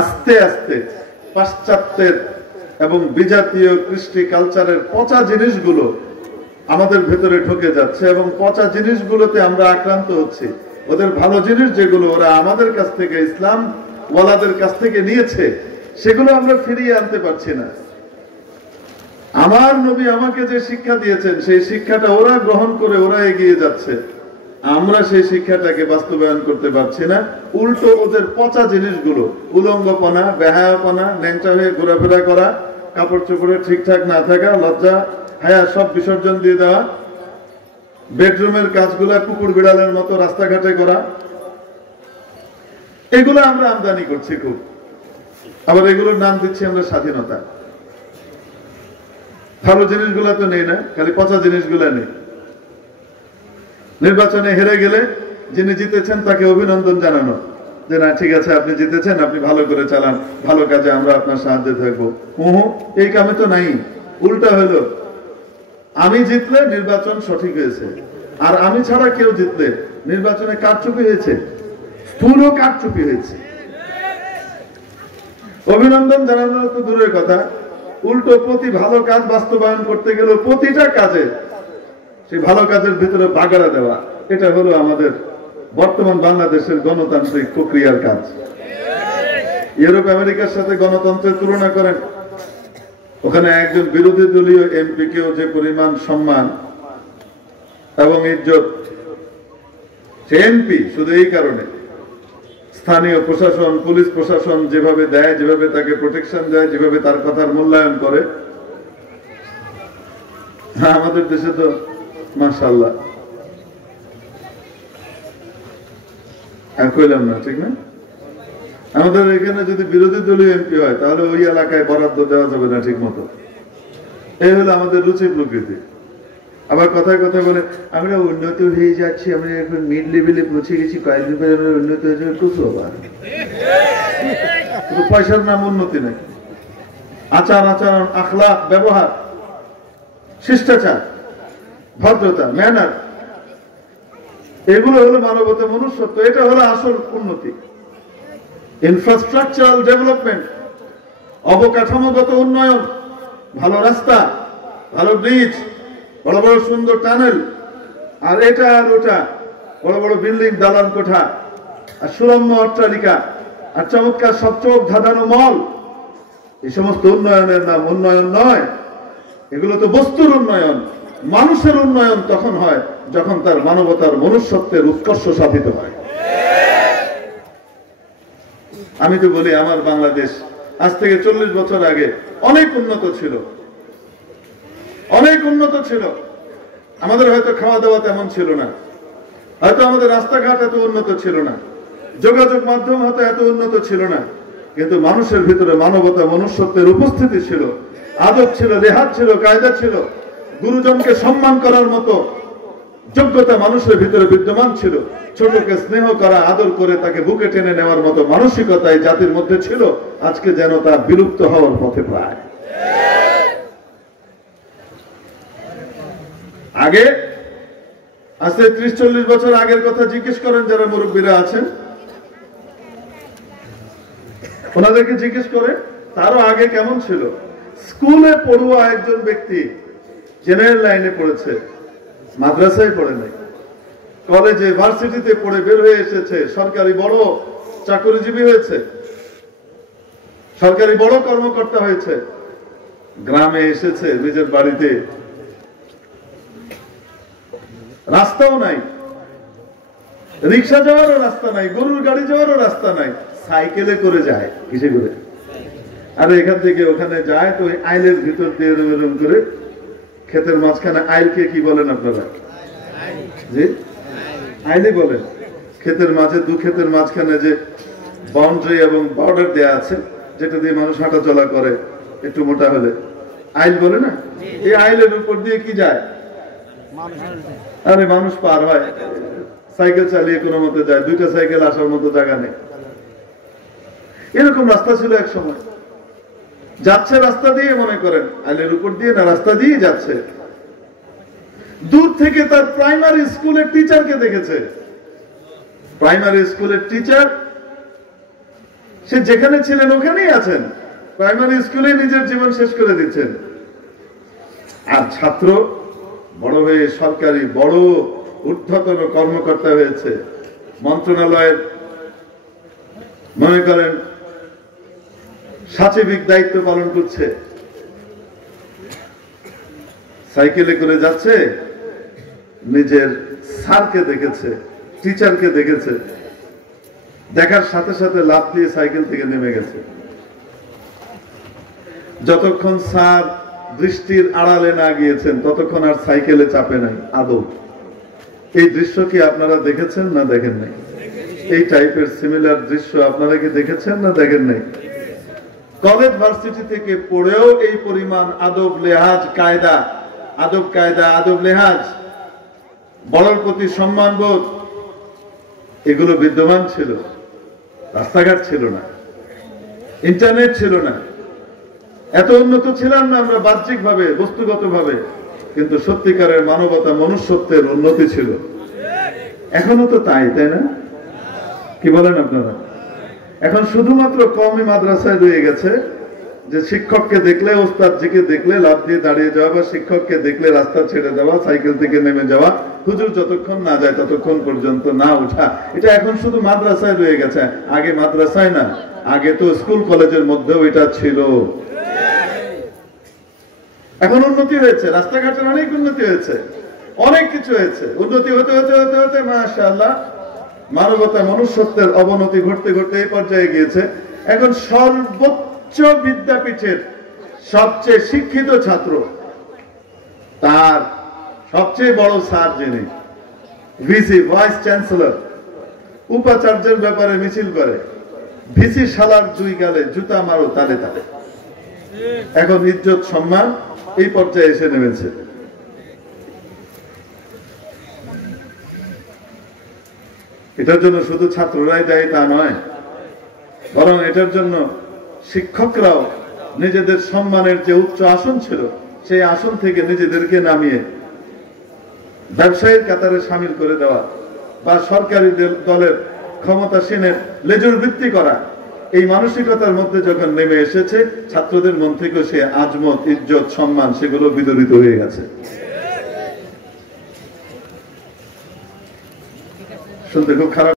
আস্তে আস্তে পাশ্চাত্যের এবং বিজাতীয় কৃষ্টি কালচারের পচা জিনিসগুলো আমাদের ভেতরে ঢুকে যাচ্ছে এবং পচা জিনিসগুলোতে আমরা আক্রান্ত হচ্ছি। ওদের ভালো জিনিস যেগুলো ওরা আমাদের কাছ থেকে, ইসলাম ওয়ালাদের কাছ থেকে নিয়েছে, সেগুলো আমরা ফিরিয়ে আনতে পারছি না। আমার নবী আমাকে যে শিক্ষা দিয়েছেন সেই শিক্ষাটা ওরা গ্রহণ করে ওরা এগিয়ে যাচ্ছে, আমরা সেই শিক্ষাটাকে বাস্তবায়ন করতে পারছি না। উল্টো ওদের পচা জিনিসগুলো, উলঙ্গপনা, বেহায়াপনা, ন্যাংটা হয়ে ঘোরাফেরা করা, কাপড় চোপড়ে ঠিকঠাক না থাকা, লজ্জা হায়া সব বিসর্জন দিয়ে দেওয়া, বেডরুমের কাজগুলা কুকুর বিড়ালের মতো রাস্তাঘাটে করা, এগুলো আমরা আমদানি করছি খুব। আবার এগুলোর নাম দিচ্ছি আমরা স্বাধীনতা। ভালো জিনিসগুলা তো নেই না, খালি পচা জিনিসগুলা নেই। নির্বাচনে হেরে গেলে যিনি জিতেছেন তাকে অভিনন্দন জানানো, যে না ঠিক আছে আপনি জিতেছেন, আপনি ভালো করে চালান, ভালো কাজে আমরা আপনার সাহায্যে থাকবো। এই কামে তো নাই, উল্টা হলো আমি জিতলে নির্বাচন সঠিক হয়েছে, আর আমি ছাড়া কেউ জিতলে নির্বাচনে কারচুপি হয়েছে, স্থূল কারচুপি হয়েছে। অভিনন্দন জানানো তো দূরের কথা, উল্টো প্রতি ভালো কাজ বাস্তবায়ন করতে গেলে প্রতিটা কাজে সেই ভালো কাজের ভিতরে বাগাড়া দেওয়া, এটা হলো আমাদের বর্তমান বাংলাদেশের গণতান্ত্রিক প্রক্রিয়ার কাজ। ইউরোপ আমেরিকার সাথে গণতন্ত্রের তুলনা করেন, ওখানে একজন বিরোধী দলীয় এমপি কেও যে পরিমাণ সম্মান এবং ইজ্জত, সে এমপি শুধু এই কারণে স্থানীয় প্রশাসন, পুলিশ প্রশাসন যেভাবে দেয়, যেভাবে তাকে প্রোটেকশন দেয়, যেভাবে তার কথার মূল্যায়ন করে। আমাদের দেশে তো মাশাআল্লাহ কইলাম না, ঠিক না? আমাদের এখানে যদি বিরোধী দলীয় এমপি হয় তাহলে ওই এলাকায় বরাদ্দ দেওয়া যাবে না ঠিক মতো। এই হলো আমাদের রুচি প্রকৃতি। আবার কথায় কথায় বলে আমরা উন্নত হয়ে যাচ্ছি, আমরা এখন মিড লেভেলে পৌঁছে গেছি, কয়েকদিন পরে আমরা উন্নত হয়ে যাবে। টুকু আবার পয়সার নাম উন্নতি নাকি? আচার আচরণ, আখলাক, ব্যবহার, শিষ্টাচার, ভদ্রতা, ম্যানার, এগুলো হলো মানবতা, মনুষ্যত্ব। এটা হলো আসল উন্নতি। ইনফ্রাস্ট্রাকচারাল ডেভেলপমেন্ট, অবকাঠামোগত উন্নয়ন, ভালো রাস্তা, ভালো ব্রিজ, বড় বড় সুন্দর টানেল, আর এটা আর ওটা, বড় বড় বিল্ডিং, দালান কোঠা, আর সুরম্য অট্টালিকা, আর চমৎকার সব চোখ ধাঁধানো মল, এই সমস্ত উন্নয়নের নাম উন্নয়ন নয়। এগুলো তো বস্তুর উন্নয়ন। মানুষের উন্নয়ন তখন হয় যখন তার মানবতার, মনুষ্যত্বের উৎকর্ষ সাধিত হয়। আমি তো বলি আমার বাংলাদেশ আজ থেকে 40 বছর আগে অনেক উন্নত ছিল, অনেক উন্নত ছিল। আমাদের হয়তো খাওয়া দাওয়া তেমন ছিল না, হয়তো আমাদের রাস্তাঘাট এত উন্নত ছিল না, যোগাযোগ মাধ্যম হয়তো এত উন্নত ছিল না, কিন্তু মানুষের ভিতরে মানবতা, মনুষ্যত্বের উপস্থিতি ছিল, আদব ছিল, রেহাত ছিল, কায়দা ছিল, গুরুজনকে সম্মান করার মতো যোগ্যতা মানুষের ভিতরে বিদ্যমান ছিল, ছোটকে স্নেহ করা, আদর করে তাকে বুকে টেনে নেওয়ার মতো মানসিকতা এই জাতির মধ্যে ছিল। আজকে যেন তা বিলুপ্ত হওয়ার পথে প্রায়। আগে আজকে 30-40 বছর আগের কথা জিজ্ঞেস করেন যারা মুরব্বীরা আছেন, ওনাদেরকে জিজ্ঞেস করে তারও আগে কেমন ছিল। স্কুলে পড়ুয়া একজন ব্যক্তি জেনারেল লাইনে পড়েছে, মাদ্রাসায় পড়ে নাই, কলেজে ভার্সিটিতে পড়ে বের হয়ে এসেছে, সরকারি বড় চাকরিজীবী হয়েছে, সরকারি বড় কর্মকর্তা হয়েছে, গ্রামে এসেছে নিজের বাড়িতে রাস্তাও নাই, রিক্সা যাওয়ারও রাস্তা নাই, গরুর গাড়ি যাওয়ারও রাস্তা নাই, সাইকেলে করে যায়। কিসে করে? আর এখান থেকে ওখানে যায় তো আইলের ভিতর দিয়ে এরকম করে ক্ষেতের মাঝখানে, আইলকে কি বলেন আপনারা? জি, আইলে বলেন। ক্ষেতের মাঝে, দু ক্ষেতের মাঝখানে যে বাউন্ডারি এবং বর্ডার দেয়া আছে, যেটা দিয়ে মানুষ হাঁটা চলা করে একটু মোটা হলে, আইল বলে না? এই আইলের উপর দিয়ে কি যায়? আরে মানুষ পার হয়, সাইকেল চালিয়ে কোনো মতে যায়, দুইটা সাইকেল আসার মতো জায়গা নেই। এরকম রাস্তা ছিল এক সময়। যাচ্ছে রাস্তা দিয়ে, মনে করেন আইলের উপর দিয়ে না, রাস্তা দিয়ে যাচ্ছে। দূর থেকে তার প্রাইমারি স্কুলের টিচারকে দেখেছে। প্রাইমারি স্কুলের টিচার সে যেখানে ছিলেন ওখানেই আছেন, প্রাইমারি স্কুলে নিজের জীবন শেষ করে দিচ্ছেন। আর ছাত্র বড় হয়ে সরকারি বড় ঊর্ধ্বতন কর্মকর্তা হয়েছে, মন্ত্রণালয়ের মনে করেন সচিবিক দায়িত্ব পালন করছে, সাইকেলে করে যাচ্ছে, নিজের স্যারকে দেখেছে, টিচারকে দেখেছে, দেখার সাথে সাথে লাফ দিয়ে সাইকেল থেকে নেমে গেছে। যতক্ষণ স্যার দৃষ্টির আড়ালে না গিয়েছেন ততক্ষণ আর সাইকেলে চাপে নাই আদৌ। এই দৃশ্য কি আপনারা দেখেছেন না দেখেন নাই? এই টাইপের সিমিলার দৃশ্য আপনারা কি দেখেছেন না দেখেন নাই? কলেজ ভার্সিটি থেকে পড়েও এই পরিমাণ আদব লেহাজ কায়দা, আদব কায়দা, আদব লেহাজ, বড়র প্রতি সম্মানবোধ, এগুলো বিদ্যমান ছিল। রাস্তাঘাট ছিল না, ইন্টারনেট ছিল না, এত উন্নত ছিলাম না আমরা বাহ্যিক ভাবে, বস্তুগত ভাবে, কিন্তু সত্যিকারের মানবতা, মনুষ্যত্বের উন্নতি ছিল। এখনো তো তাই, তাই না? কি বলেন আপনারা? এখন শুধুমাত্র কওমি মাদ্রাসায় রয়ে গেছে যে শিক্ষককে দেখলে, ওস্তাদজিকে দেখলে লাফ দিয়ে দাঁড়িয়ে যাওয়া, বা শিক্ষককে দেখলে রাস্তা ছেড়ে দেওয়া, সাইকেল থেকে নেমে যাওয়া, হুজুর যতক্ষণ না যায় ততক্ষণ পর্যন্ত না ওঠা, এটা এখন শুধু মাদ্রাসায় রয়ে গেছে। আগে মাদ্রাসায় না, আগে তো স্কুল কলেজের মধ্যেও এটা ছিল। এখন উন্নতি হয়েছে, রাস্তাঘাটের অনেক উন্নতি হয়েছে, অনেক কিছু হয়েছে। উন্নতি হতে হতে হতে হতে মাশাআল্লাহ মানবতা, মনুষ্যত্বের অবনতি ঘটতে ঘটতে এই পর্যায়ে গিয়েছে। এখন সর্বোচ্চ বিদ্যাপীঠের সবচেয়ে শিক্ষিত ছাত্র, তার সবচেয়ে বড় স্যার যিনি ভিসি, ভাইস চ্যান্সেলর, উপাচার্যের ব্যাপারে মিছিল করে, ভিসি শালার দুই গালে জুতা মারো তালে তালে। এখন ইজ্জত সম্মান এই পর্যায়ে এসে নেমেছে। এটার জন্য শুধু ছাত্ররাই দায়ী তা নয়, বরং এটার জন্য শিক্ষকরাও নিজেদের সম্মানের যে উচ্চ আসন ছিল সেই আসন থেকে নিজেদেরকে নামিয়ে ব্যবসায়ীর কাতারে সামিল করে দেওয়া, বা সরকারি দলের ক্ষমতাসীনের লেজুর বৃত্তি করা, এই মানসিকতার মধ্যে যখন নেমে এসেছে, ছাত্রদের মন থেকে সে আজমত, ইজ্জত, সম্মান সেগুলো বিদরিত হয়ে গেছে। শুনতে খুব খারাপ